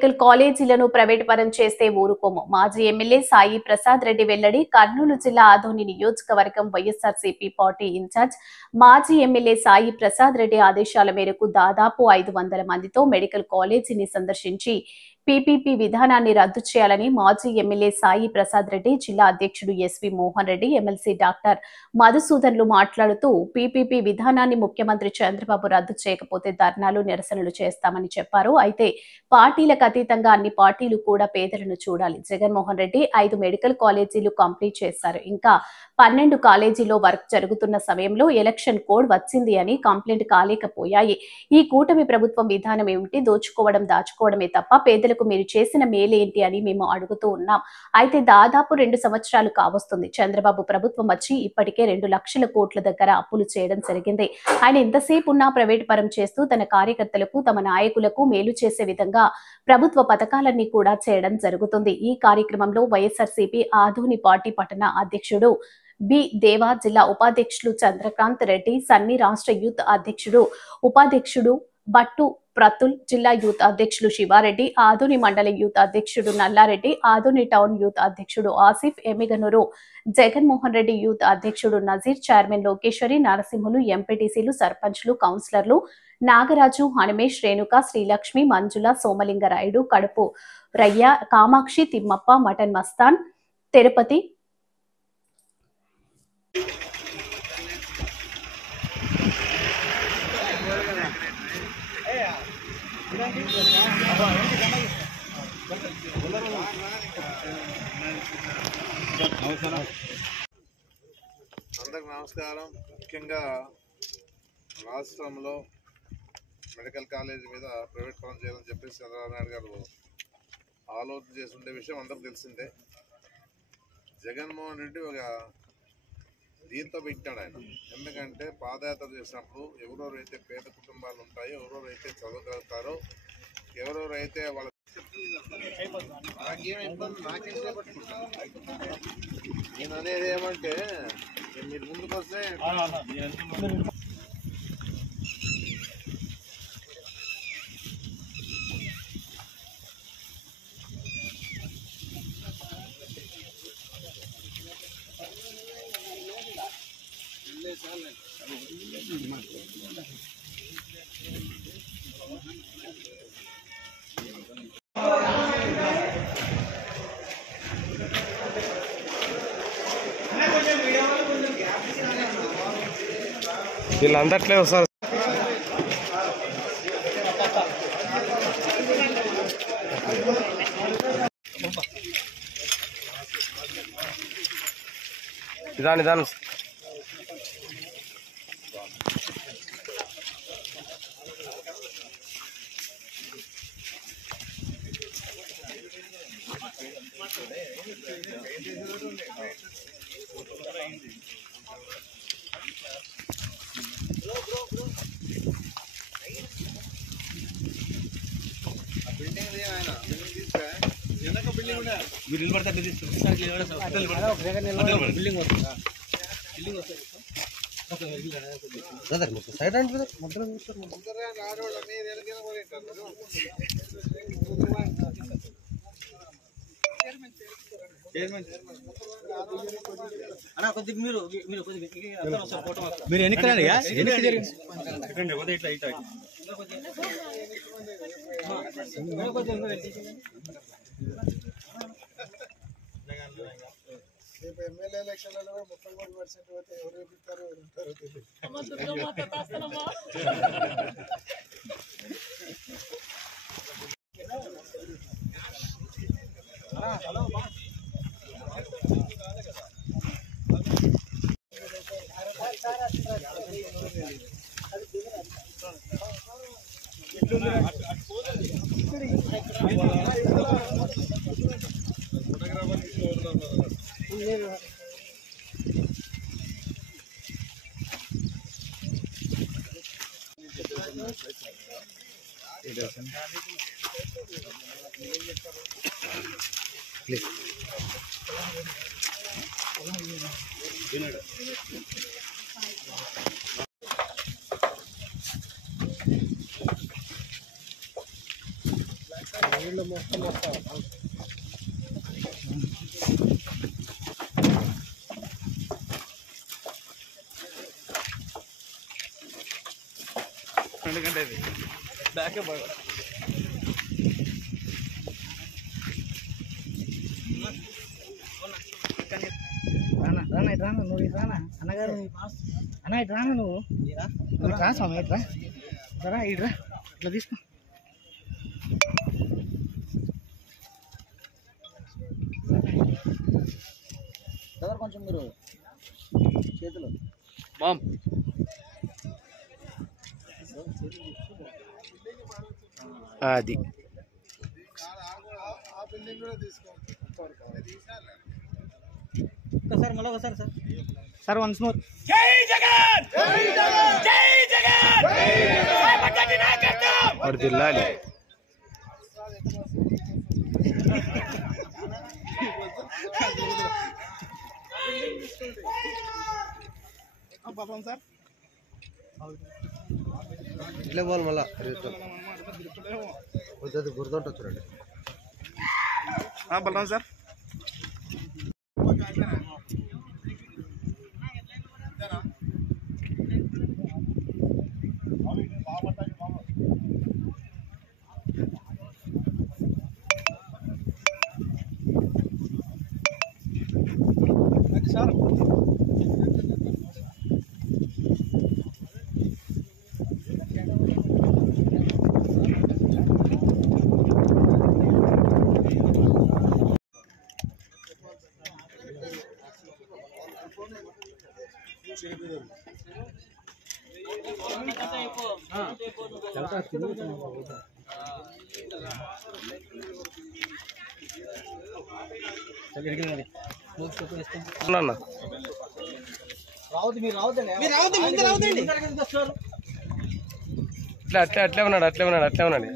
కాలేజీలను private పరం చేస్తే ఊరుకోము. మాజీ ఎమ్మెల్యే సాయి ప్రసాద్ రెడ్డి వెల్లడి. కర్నూలు జిల్లా ఆదోని నియోజకవర్గం వైఎస్ఆర్సీపీ పార్టీ ఇన్ఛార్జ్ మాజీ ఎమ్మెల్యే సాయి ప్రసాద్ రెడ్డి ఆదేశాల మేరకు దాదాపు 500 మందితో మెడికల్ కాలేజీని సందర్శించి పీపీపీ విధానాన్ని రద్దు చేయాలని మాజీ ఎమ్మెల్యే సాయి ప్రసాద్ రెడ్డి, జిల్లా అధ్యక్షుడు SV Mohan Reddy, MLC doctor మధుసూదన్లు మాట్లాడుతూ పీపీపీ విధానాన్ని ముఖ్యమంత్రి చంద్రబాబు రద్దు చేయకపోతే ధర్నాలు, నిరసనలు చేస్తామని చెప్పారు. అయితే పార్టీలకు అతీతంగా అన్ని పార్టీలు కూడా పేదలను చూడాలి. జగన్మోహన్ రెడ్డి 5 మెడికల్ కాలేజీలు కంప్లీట్ చేశారు. ఇంకా 12 కాలేజీలో వర్క్ జరుగుతున్న సమయంలో ఎలక్షన్ కోడ్ వచ్చింది అని కంప్లైంట్ కాలేకపోయాయి. ఈ కూటమి ప్రభుత్వం విధానం ఏమిటి? దోచుకోవడం, దాచుకోవడమే తప్ప పేదలకు మీరు చేసిన మేలేంటి అని మేము అడుగుతూ ఉన్నాం. అయితే దాదాపు 2 సంవత్సరాలు కావస్తుంది. చంద్రబాబు ప్రభుత్వం వచ్చి ఇప్పటికే 2 లక్షల కోట్ల దగ్గర అప్పులు చేయడం జరిగింది. ఆయన ఎంతసేపు ఉన్నా ప్రైవేట్ పరం చేస్తూ తన కార్యకర్తలకు, తమ నాయకులకు మేలు చేసే విధంగా ప్రభుత్వ పథకాలన్నీ కూడా చేయడం జరుగుతుంది. ఈ కార్యక్రమంలో వైఎస్ఆర్సీపీ ఆదోని పార్టీ పట్టణ అధ్యక్షుడు బి దేవా, జిల్లా ఉపాధ్యక్షులు చంద్రకాంత్ రెడ్డి, సన్ని రాష్ట్ర యూత్ అధ్యక్షుడు ఉపాధ్యక్షుడు బట్టు ప్రతుల్, జిల్లా యూత్ అధ్యక్షులు శివారెడ్డి, ఆదోని మండల యూత్ అధ్యక్షుడు నల్లారెడ్డి, ఆదోని టౌన్ యూత్ అధ్యక్షుడు ఆసిఫ్, ఎమ్మిగనూరు జగన్మోహన్ రెడ్డి యూత్ అధ్యక్షుడు నజీర్, చైర్మన్ లోకేశ్వరి, నరసింహులు, ఎంపీటీసీలు, సర్పంచ్లు, కౌన్సిలర్లు నాగరాజు, హనుమేష్, రేణుక, శ్రీలక్ష్మి, మంజుల, సోమలింగరాయుడు, కడుపు రయ్య, కామాక్షి, తిమ్మప్ప, మటన్ మస్తాన్, తిరుపతి అందరికి నమస్కారం. ముఖ్యంగా రాష్ట్రంలో మెడికల్ కాలేజీ మీద ప్రైవేట్ పరం చేయాలని చెప్పేసి చంద్రబాబు నాయుడు గారు ఆలోచన చేసి ఉండే విషయం అందరికి తెలిసిందే. జగన్మోహన్ రెడ్డి ఒక దీంతో పెట్టాడు ఆయన. ఎందుకంటే పాదయాత్ర చేసినప్పుడు ఎవరెవరైతే పేద కుటుంబాలు ఉంటాయో, ఎవరెవరైతే చదవగలుగుతారో, ఎవరెవరైతే వాళ్ళ నాకేం ఇబ్బంది, నాకేం చేపట్టుకుంటాను. నేను అనేది ఏమంటే మీరు ముందుకు వస్తే వీళ్ళందట్లే వస్తారు. నిదానం మీరు నిలబడితే బిల్డింగ్ సైడ్ అంటే కొద్దిగా మీరు ఎన్నికలండి ఇట్లా ఇట్లా రేపు ఎమ్మెల్యే ఎలక్షన్లలో 33% పోతే ఎవరు చూపిస్తారో ఎందుకంటే బ్యాకే బాగా రానా ఇటు రానా నువ్వు ఇటు రానా అన్నగారు అన్న ఇటు రానా నువ్వు ఇటు రా స్వామి ఇటు రా ఇటు రా ఇట్లా తీసుకో కొంచెం మీరు చేతులు బామ్ అది ఒకసారి మళ్ళీ ఒకసారి సార్ సార్ వన్స్ మోర్ వర్ధిల్లాలి సార్ ఇట్లే పోవాలి మళ్ళా గుర్తుంటచ్చు రండి బలరాం సార్ అట్లే ఉన్నాడు